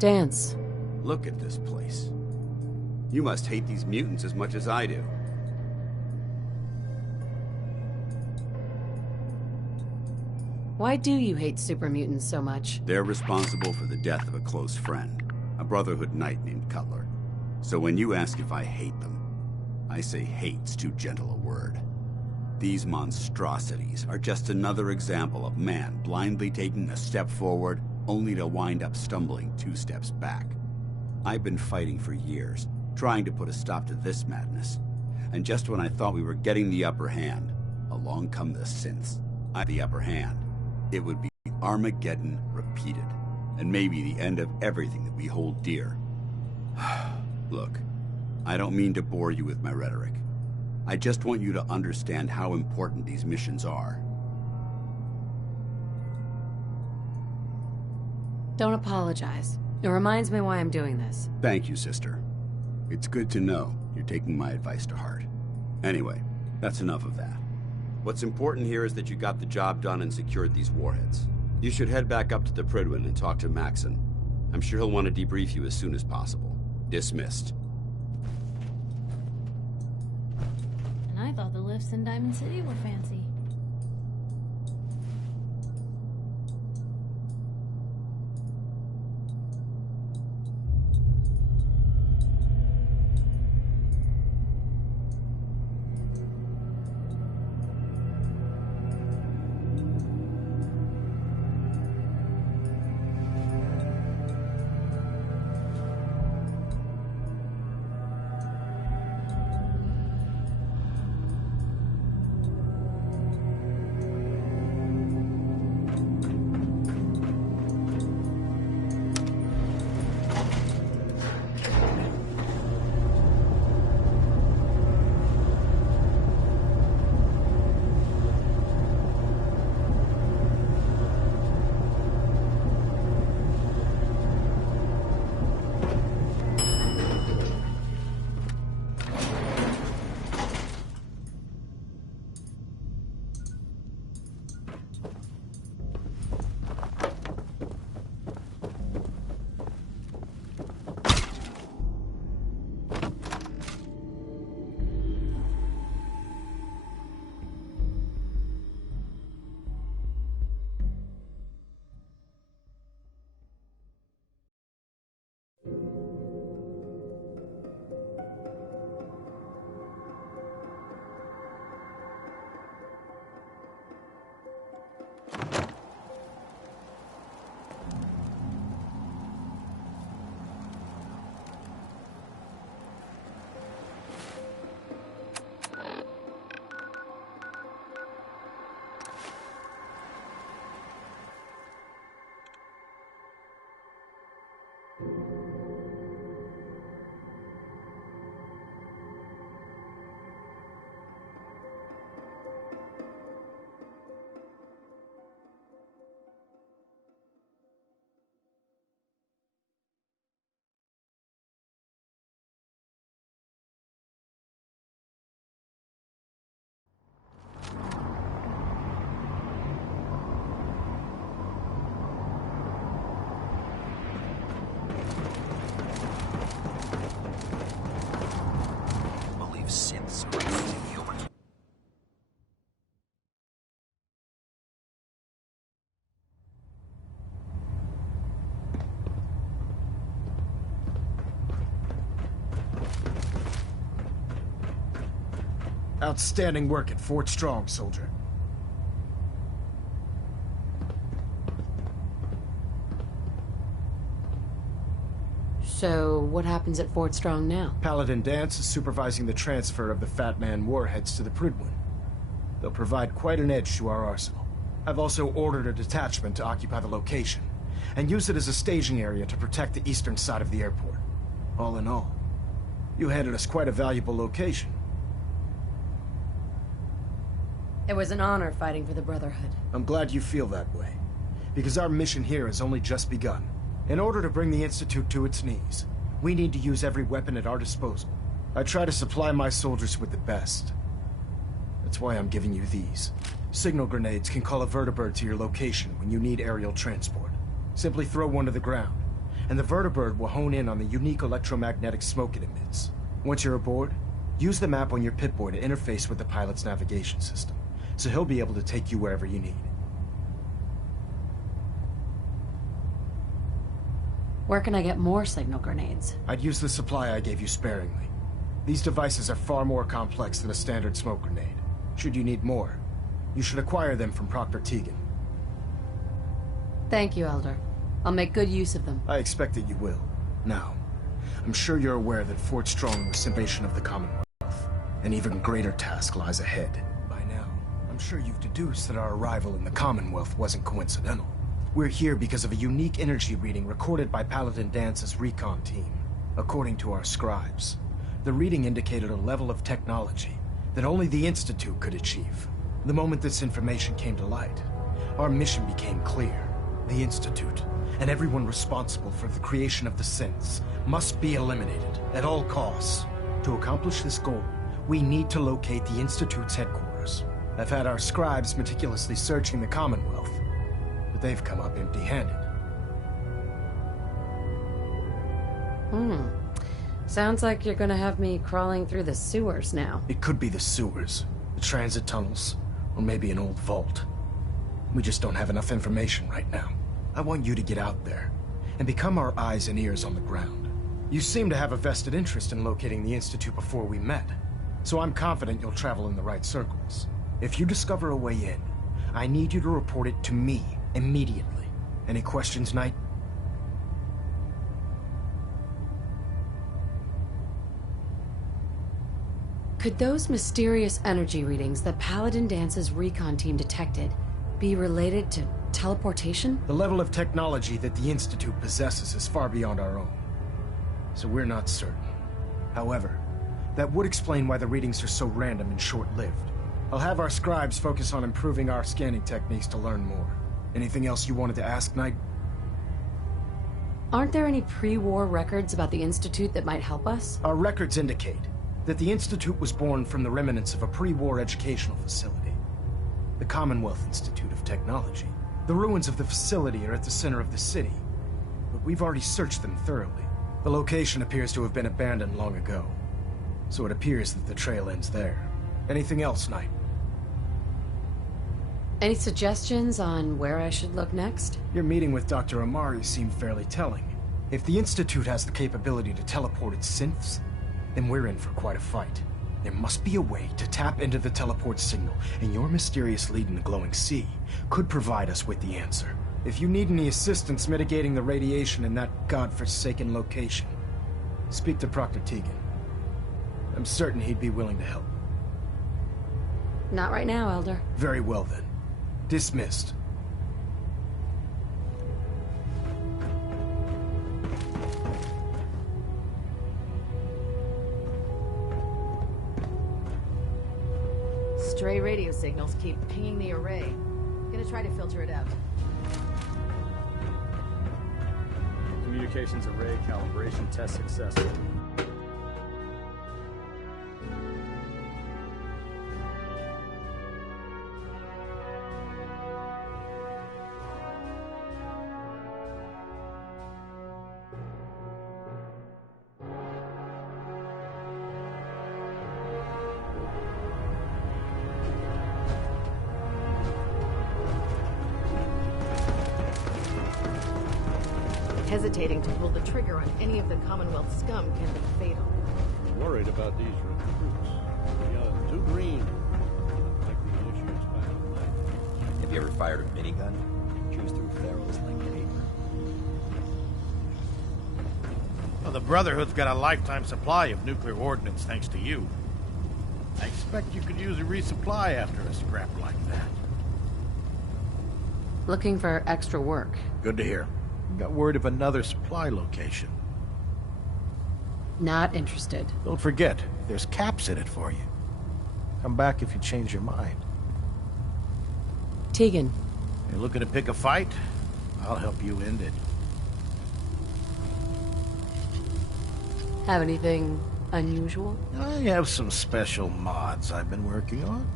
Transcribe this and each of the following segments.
Dance. Look at this place. You must hate these mutants as much as I do. Why do you hate super mutants so much? They're responsible for the death of a close friend, a Brotherhood knight named Cutler. So when you ask if I hate them, I say hate's too gentle a word. These monstrosities are just another example of man blindly taking a step forward, only to wind up stumbling 2 steps back. I've been fighting for years, trying to put a stop to this madness. And just when I thought we were getting the upper hand, along come the synths. The upper hand. It would be Armageddon repeated, and maybe the end of everything that we hold dear. Look, I don't mean to bore you with my rhetoric. I just want you to understand how important these missions are. Don't apologize. It reminds me why I'm doing this. Thank you, sister. It's good to know you're taking my advice to heart. Anyway, that's enough of that. What's important here is that you got the job done and secured these warheads. You should head back up to the Prydwen and talk to Maxon. I'm sure he'll want to debrief you as soon as possible. Dismissed. And I thought the lifts in Diamond City were fancy. Outstanding work at Fort Strong, soldier. So, what happens at Fort Strong now? Paladin Dance is supervising the transfer of the Fat Man warheads to the Prydwen. They'll provide quite an edge to our arsenal. I've also ordered a detachment to occupy the location, and use it as a staging area to protect the eastern side of the airport. All in all, you handed us quite a valuable location. It was an honor fighting for the Brotherhood. I'm glad you feel that way, because our mission here has only just begun. In order to bring the Institute to its knees, we need to use every weapon at our disposal. I try to supply my soldiers with the best. That's why I'm giving you these. Signal grenades can call a vertibird to your location when you need aerial transport. Simply throw one to the ground, and the vertibird will hone in on the unique electromagnetic smoke it emits. Once you're aboard, use the map on your Pip-Boy to interface with the pilot's navigation system, so he'll be able to take you wherever you need. Where can I get more signal grenades? I'd use the supply I gave you sparingly. These devices are far more complex than a standard smoke grenade. Should you need more, you should acquire them from Proctor Tegan. Thank you, Elder. I'll make good use of them. I expect that you will. Now, I'm sure you're aware that Fort Strong was invasion of the Commonwealth. An even greater task lies ahead. By now, I'm sure you've deduced that our arrival in the Commonwealth wasn't coincidental. We're here because of a unique energy reading recorded by Paladin Dance's recon team. According to our scribes, the reading indicated a level of technology that only the Institute could achieve. The moment this information came to light, our mission became clear. The Institute, and everyone responsible for the creation of the synths, must be eliminated at all costs. To accomplish this goal, we need to locate the Institute's headquarters. I've had our scribes meticulously searching the Commonwealth, but they've come up empty-handed. Sounds like you're gonna have me crawling through the sewers now. It could be the sewers, the transit tunnels, or maybe an old vault. We just don't have enough information right now. I want you to get out there and become our eyes and ears on the ground. You seem to have a vested interest in locating the Institute before we met, so I'm confident you'll travel in the right circles. If you discover a way in, I need you to report it to me immediately. Any questions, Knight? Could those mysterious energy readings that Paladin Dance's recon team detected be related to teleportation? The level of technology that the Institute possesses is far beyond our own, so we're not certain. However, that would explain why the readings are so random and short-lived. I'll have our scribes focus on improving our scanning techniques to learn more. Anything else you wanted to ask, Knight? Aren't there any pre-war records about the Institute that might help us? Our records indicate that the Institute was born from the remnants of a pre-war educational facility, the Commonwealth Institute of Technology. The ruins of the facility are at the center of the city, but we've already searched them thoroughly. The location appears to have been abandoned long ago, so it appears that the trail ends there. Anything else, Knight? Any suggestions on where I should look next? Your meeting with Dr. Amari seemed fairly telling. If the Institute has the capability to teleport its synths, then we're in for quite a fight. There must be a way to tap into the teleport signal, and your mysterious lead in the glowing sea could provide us with the answer. If you need any assistance mitigating the radiation in that godforsaken location, speak to Proctor Tegan. I'm certain he'd be willing to help. Not right now, Elder. Very well then. Dismissed. Stray radio signals keep pinging the array. Gonna try to filter it out. Communications array calibration test successful. Hesitating to pull the trigger on any of the Commonwealth scum can be fatal. Worried about these recruits. Young, too green. Like the issues back in life. Have you ever fired a minigun? Chews through barrels like paper. Well, the Brotherhood's got a lifetime supply of nuclear ordnance thanks to you. I expect you could use a resupply after a scrap like that. Looking for extra work. Good to hear. Got word of another supply location. Not interested. Don't forget, there's caps in it for you. Come back if you change your mind. Tegan. You're looking to pick a fight? I'll help you end it. Have anything unusual? I have some special mods I've been working on.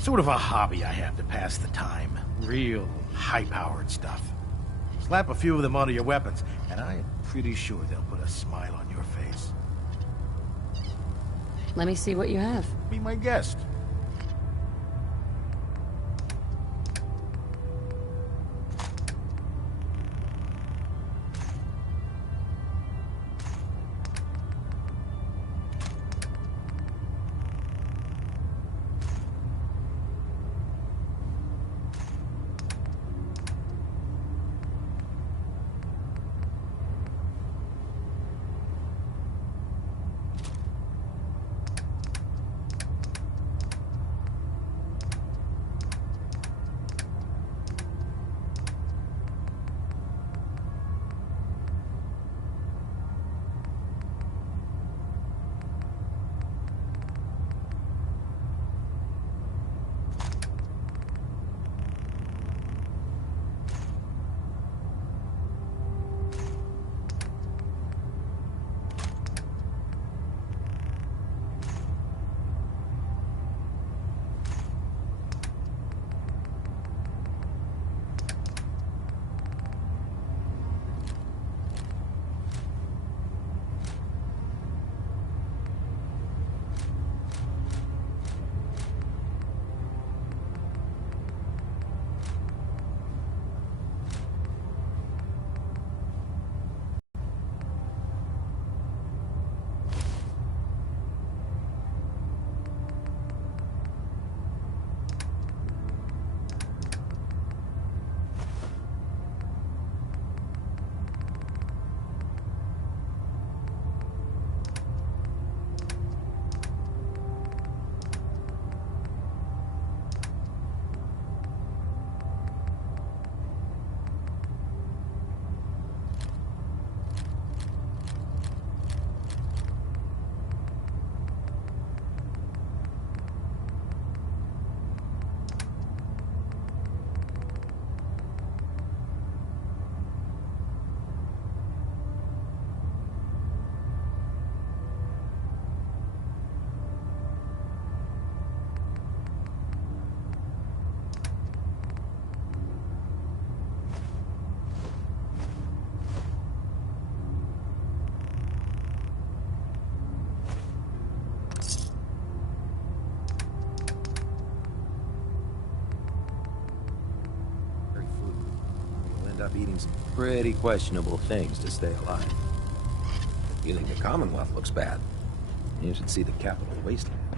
Sort of a hobby I have to pass the time. Real high-powered stuff. Slap a few of them onto your weapons, and I am pretty sure they'll put a smile on your face. Let me see what you have. Be my guest. Up eating some pretty questionable things to stay alive. You think the Commonwealth looks bad? You should see the capital wasteland.